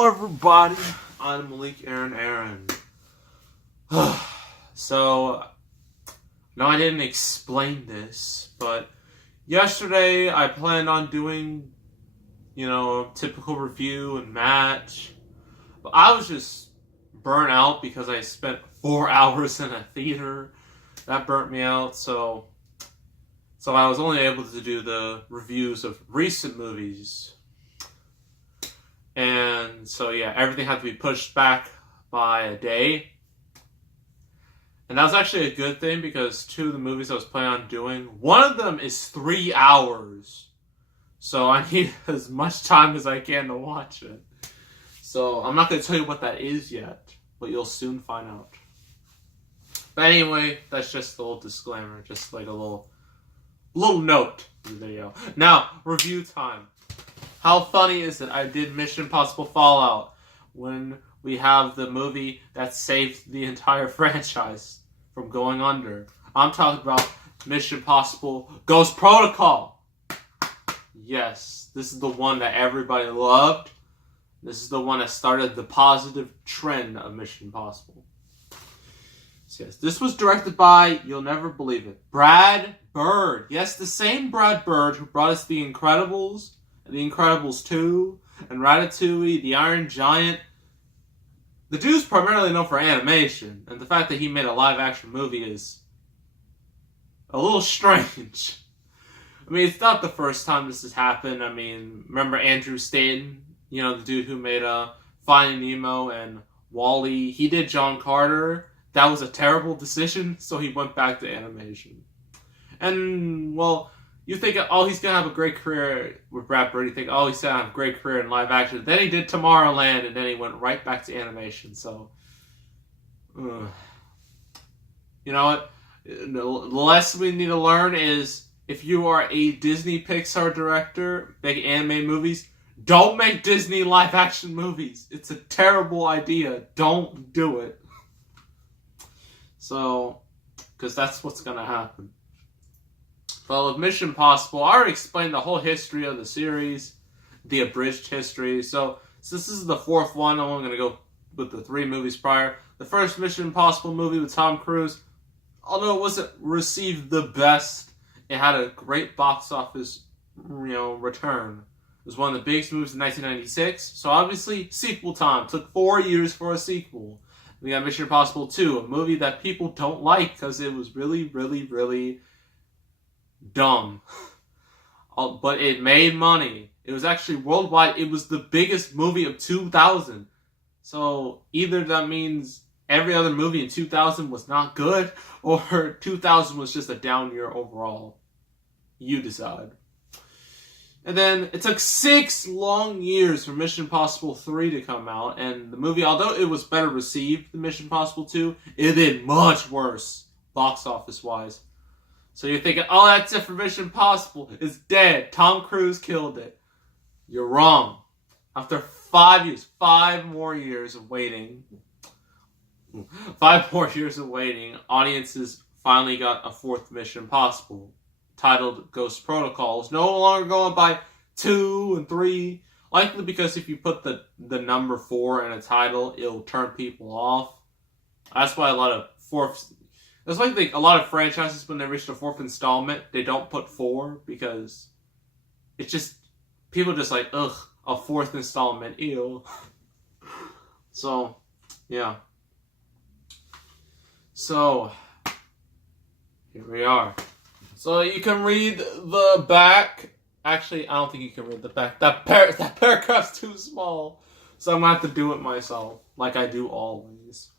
Hello everybody, I'm Malik Aaron. So, no, I didn't explain this, but yesterday I planned on doing, a typical review and match, but I was just burnt out because I spent 4 hours in a theater. That burnt me out, so I was only able to do the reviews of recent movies. And so, everything had to be pushed back by a day. And that was actually a good thing because 2 of the movies I was planning on doing, one of them is 3 hours. So I need as much time as I can to watch it. So I'm not going to tell you what that is yet, but you'll soon find out. But anyway, that's just a little disclaimer, just like a little note to the video. Now, review time. How funny is it I did Mission Impossible Fallout when we have the movie that saved the entire franchise from going under? I'm talking about Mission Impossible Ghost Protocol. Yes, this is the one that everybody loved. This is the one that started the positive trend of Mission Impossible. So yes, this was directed by, you'll never believe it, Brad Bird. Yes, the same Brad Bird who brought us The Incredibles, The Incredibles 2, and Ratatouille, The Iron Giant. The dude's primarily known for animation, and the fact that he made a live-action movie is a little strange. I mean, it's not the first time this has happened. I mean, remember Andrew Stanton? The dude who made Finding Nemo and WALL-E. He did John Carter. That was a terrible decision, so he went back to animation. And, well, you think, oh, he's going to have a great career with Brad Bird. You think, oh, he's going to have a great career in live action. Then he did Tomorrowland, and then he went right back to animation. So, you know what? The lesson we need to learn is if you are a Disney Pixar director making animated movies, don't make Disney live action movies. It's a terrible idea. Don't do it. So, because that's what's going to happen. Well, with Mission Impossible, I already explained the whole history of the series, the abridged history. So this is the 4th one. I'm only going to go with the 3 movies prior. The first Mission Impossible movie with Tom Cruise, although it wasn't received the best, it had a great box office, return. It was one of the biggest movies in 1996. So obviously, sequel time. It took 4 years for a sequel. We got Mission Impossible 2, a movie that people don't like because it was really, really, really dumb. But it made money. It was actually worldwide. It was the biggest movie of 2000. So either that means every other movie in 2000 was not good, or 2000 was just a down year overall. You decide. And then it took 6 long years for Mission Impossible 3 to come out, and the movie, although it was better received than Mission Impossible 2, it did much worse box office wise. So you're thinking, oh, that's it for Mission Impossible. It's dead. Tom Cruise killed it. You're wrong. After 5 years, 5 more years of waiting, audiences finally got a 4th Mission Impossible, titled Ghost Protocol. It's no longer going by 2 and 3. Likely because if you put the number 4 in a title, it'll turn people off. That's why a lot of That's like a lot of franchises, when they reach the 4th installment, they don't put 4 because it's just, people just like, ugh, a 4th installment, ew. So, yeah. So, here we are. So you can read the back. Actually, I don't think you can read the back. That paragraph's too small. So I'm going to have to do it myself, like I do always.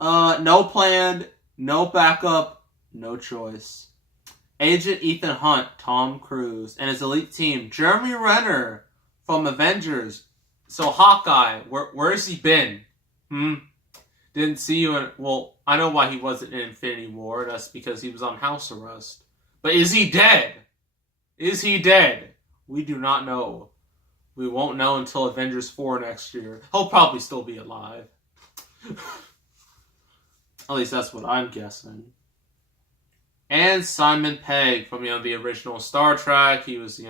No plan. No backup, no choice. Agent Ethan Hunt, Tom Cruise, and his elite team, Jeremy Renner from Avengers. So Hawkeye, where's he been? Didn't see you in... Well, I know why he wasn't in Infinity War. That's because he was on house arrest. But is he dead? Is he dead? We do not know. We won't know until Avengers 4 next year. He'll probably still be alive. At least that's what I'm guessing. And Simon Pegg from, the original Star Trek. He was,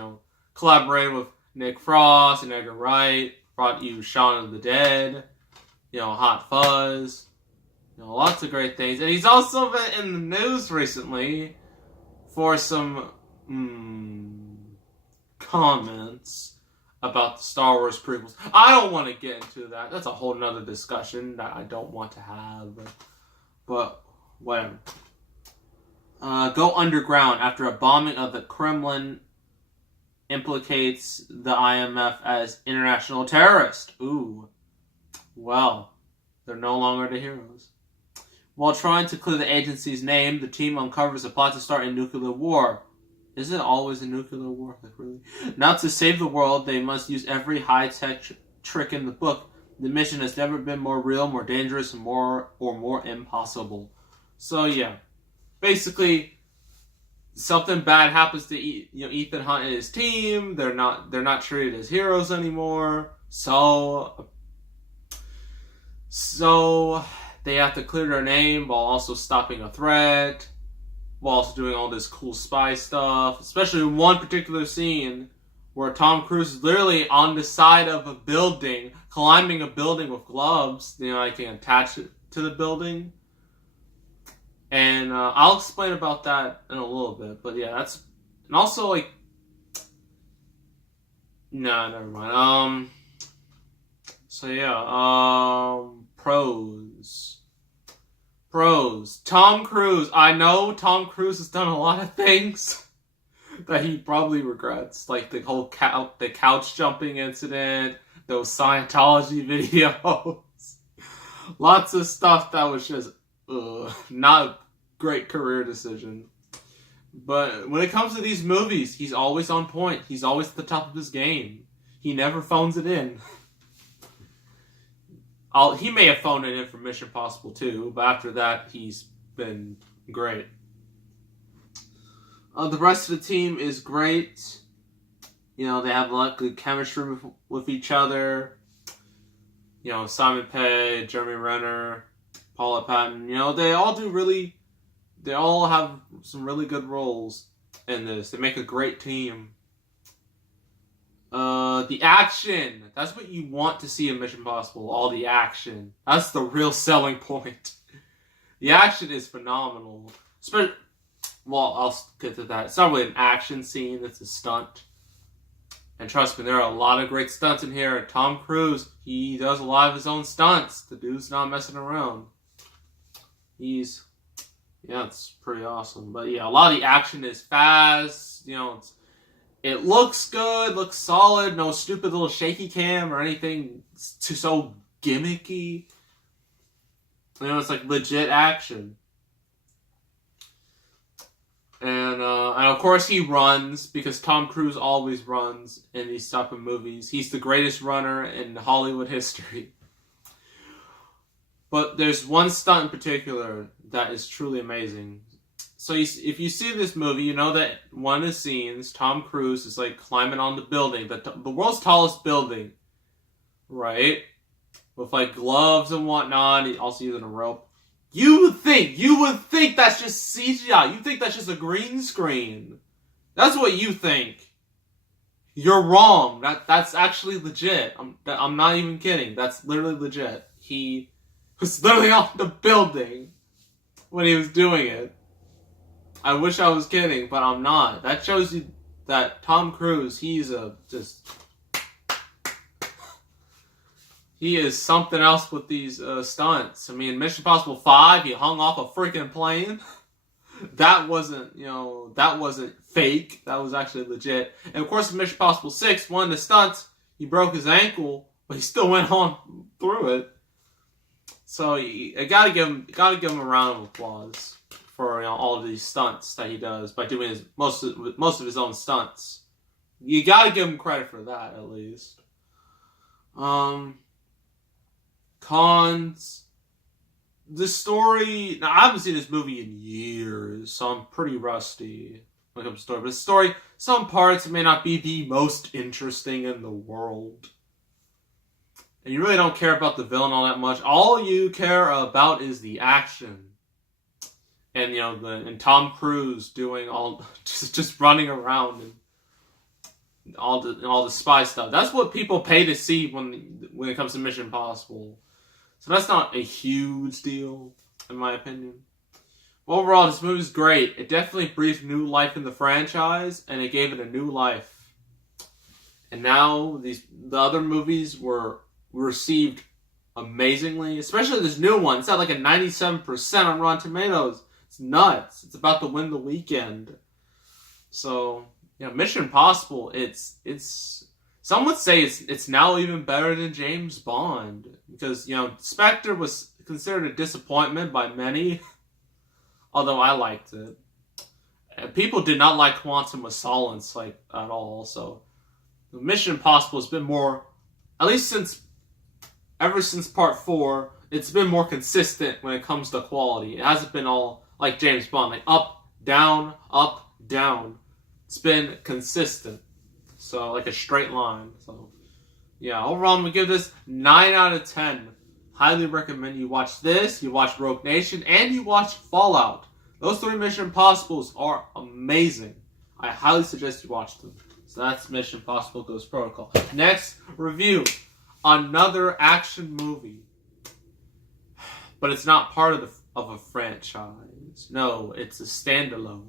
collaborating with Nick Frost and Edgar Wright. brought you Shaun of the Dead, Hot Fuzz, lots of great things. And he's also been in the news recently for some comments about the Star Wars prequels. I don't want to get into that. That's a whole nother discussion that I don't want to have. But whatever. Go underground after a bombing of the Kremlin implicates the IMF as international terrorist. Ooh. Well, they're no longer the heroes. While trying to clear the agency's name, the team uncovers a plot to start a nuclear war. Is it always a nuclear war? Like, really? Now, to save the world, they must use every high-tech trick in the book. The mission has never been more real, more dangerous, more impossible. So, yeah. Basically, something bad happens to Ethan Hunt and his team. They're not treated as heroes anymore. So they have to clear their name while also stopping a threat, while also doing all this cool spy stuff. Especially in one particular scene where Tom Cruise is literally on the side of a building, climbing a building with gloves. I can attach it to the building. And I'll explain about that in a little bit. But yeah, that's... And also, like... Nah, never mind. So yeah, Pros. Tom Cruise. I know Tom Cruise has done a lot of things that he probably regrets. Like the whole the couch jumping incident, those Scientology videos. Lots of stuff that was just... not a great career decision. But when it comes to these movies, he's always on point. He's always at the top of his game. He never phones it in. He may have phoned it in for Mission Impossible 2, but after that, he's been great. The rest of the team is great. They have a lot of good chemistry with each other. Simon Pegg, Jeremy Renner, Paula Patton, they all have some really good roles in this. They make a great team. The action. That's what you want to see in Mission Impossible. All the action. That's the real selling point. The action is phenomenal. Well, I'll get to that. It's not really an action scene. It's a stunt. And trust me, there are a lot of great stunts in here. Tom Cruise, he does a lot of his own stunts. The dude's not messing around. It's pretty awesome. But yeah, a lot of the action is fast. It looks good, looks solid. No stupid little shaky cam or anything so gimmicky. It's like legit action. And of course he runs, because Tom Cruise always runs in these type of movies. He's the greatest runner in Hollywood history. But there's one stunt in particular that is truly amazing. So if you see this movie, you know that one of the scenes, Tom Cruise is like climbing on the building, the world's tallest building, right? With like gloves and whatnot. He's also using a rope. You would think that's just CGI. You think that's just a green screen. That's what you think. You're wrong. That's actually legit. I'm not even kidding. That's literally legit. He was literally on the building when he was doing it. I wish I was kidding, but I'm not. That shows you that Tom Cruise, he is something else with these stunts. I mean, Mission Impossible 5, he hung off a freaking plane. That wasn't fake. That was actually legit. And of course, in Mission Impossible 6, one of the stunts, he broke his ankle, but he still went on through it. So I gotta give him a round of applause for all of these stunts that he does by doing most of his own stunts. You gotta give him credit for that, at least. Cons. The story. Now, I haven't seen this movie in years, so I'm pretty rusty when it comes to story. But the story, some parts may not be the most interesting in the world. And you really don't care about the villain all that much. All you care about is the action. And and Tom Cruise doing all just running around and all the spy stuff. That's what people pay to see when it comes to Mission Impossible. So that's not a huge deal, in my opinion. Overall, this movie's great. It definitely breathed new life in the franchise, and it gave it a new life. And now the other movies were received amazingly, especially this new one. It's at like a 97% on Rotten Tomatoes. It's nuts. It's about to win the weekend. So, Mission Impossible, it's some would say it's now even better than James Bond, because Spectre was considered a disappointment by many, although I liked it. And people did not like Quantum of Solace at all. So Mission Impossible has been more, at least ever since Part 4, it's been more consistent when it comes to quality. It hasn't been all like James Bond, like up, down, up, down. It's been consistent. So, like a straight line. So, overall, I'm going to give this 9 out of 10. Highly recommend you watch this, you watch Rogue Nation, and you watch Fallout. Those 3 Mission Impossibles are amazing. I highly suggest you watch them. So that's Mission Impossible Ghost Protocol. Next review. Another action movie. But it's not part of a franchise. No, it's a standalone.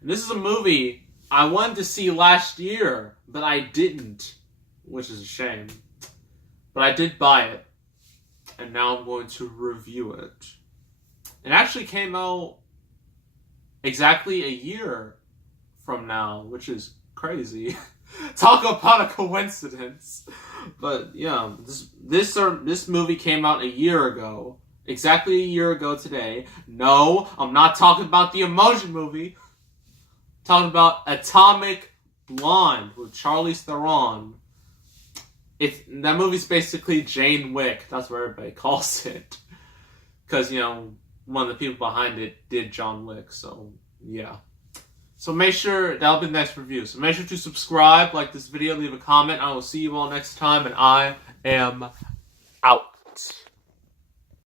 And this is a movie I wanted to see last year, but I didn't, which is a shame. But I did buy it, and now I'm going to review it. It actually came out exactly a year from now, which is crazy. Talk about a coincidence. But this movie came out a year ago. Exactly a year ago today. No, I'm not talking about the Emoji Movie. Talking about Atomic Blonde with Charlize Theron. That movie's basically Jane Wick. That's what everybody calls it. Because, one of the people behind it did John Wick. So, yeah. So make sure, that'll be the next review. So make sure to subscribe, like this video, leave a comment. I will see you all next time, and I am out.